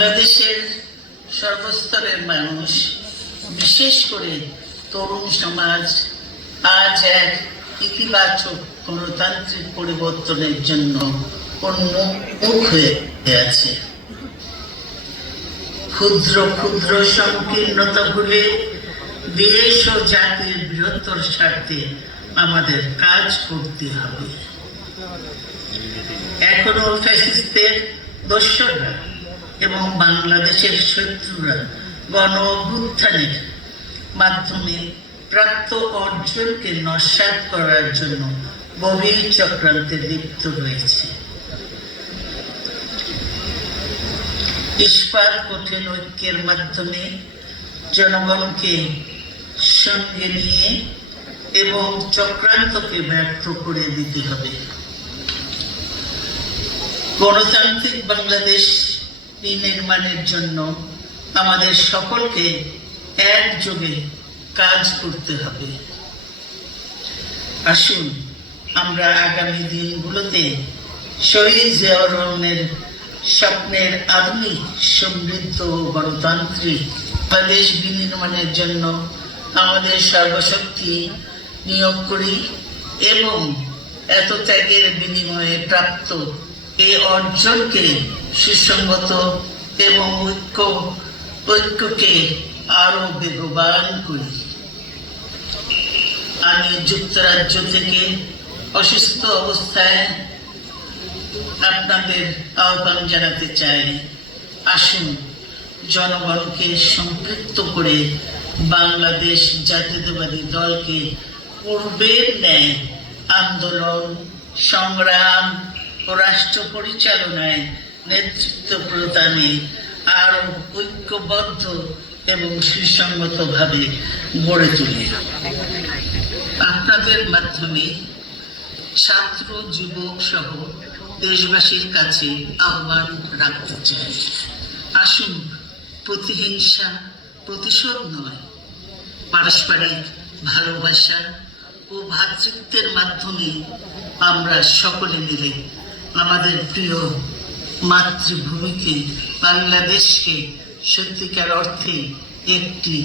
বাংলাদেশের সর্বস্তরের মানুষ, বিশেষ করে তরুণ সমাজ আজ এক ইতিবাচক গণতান্ত্রিক পরিবর্তনের জন্য উন্মুখ হয়ে আছে। ক্ষুদ্র ক্ষুদ্র সংকীর্ণতা ভুলে দেশ ও জাতির বৃহত্তর স্বার্থে আমাদের কাজ করতে হবে। এখনো ফ্যাসিস্টদের দোসররা এবং বাংলাদেশের শত্রুরা গণ অভ্যুত্থানের মাধ্যমে প্রাপ্ত অর্জনকে নস্যাৎ করার জন্য গভীর চক্রান্তে লিপ্ত রয়েছে। ইস্পাত কঠিন ঐক্যের মাধ্যমে জনগণকে সঙ্গে নিয়ে এবং চক্রান্তকে ব্যর্থ করে দিতে হবে। গণতান্ত্রিক বাংলাদেশ নির্মাণের জন্য আমাদের সকলকে একযোগে কাজ করতে হবে। আসুন আমরা আগামী দিনগুলোতে শহীদ জিয়াউর রহমানের স্বপ্নের আধুনিক সমৃদ্ধ গণতান্ত্রিক বাংলাদেশ বিনির্মাণের জন্য আমাদের সর্বশক্তি নিয়োগ করি এবং এত ত্যাগের বিনিময়ে প্রাপ্ত এই অর্জনকে সুসংগত এবং ঐক্যকে আরো বেগবান করি। আমি যুক্তরাজ্য থেকে অসুস্থ অবস্থায় আপনাদের আহ্বান জানাতে চাই, আসুন জনগণকে সম্পৃক্ত করে বাংলাদেশ জাতীয়তাবাদী দলকে পূর্বের ন্যায় আন্দোলন, সংগ্রাম ও রাষ্ট্র পরিচালনায় নেতৃত্ব প্রদানে আরো ঐক্যবদ্ধ এবং সুসংগতভাবে গড়ে তুলি। আপনাদের মাধ্যমে ছাত্র, যুবক সহ দেশবাসীর কাছে আহ্বান রাখতে চাই, আসুন প্রতিহিংসা, প্রতিশোধ নয়, পারস্পরিক ভালোবাসা ও ভ্রাতৃত্বের মাধ্যমে আমরা সকলে মিলে আমাদের প্রিয় মাতৃভূমিকে, বাংলাদেশকে সত্যিকার অর্থে একটি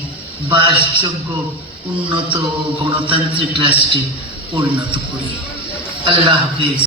বাসযোগ্য, উন্নত ও গণতান্ত্রিক রাষ্ট্রে পরিণত করি। আল্লাহ হাফেজ।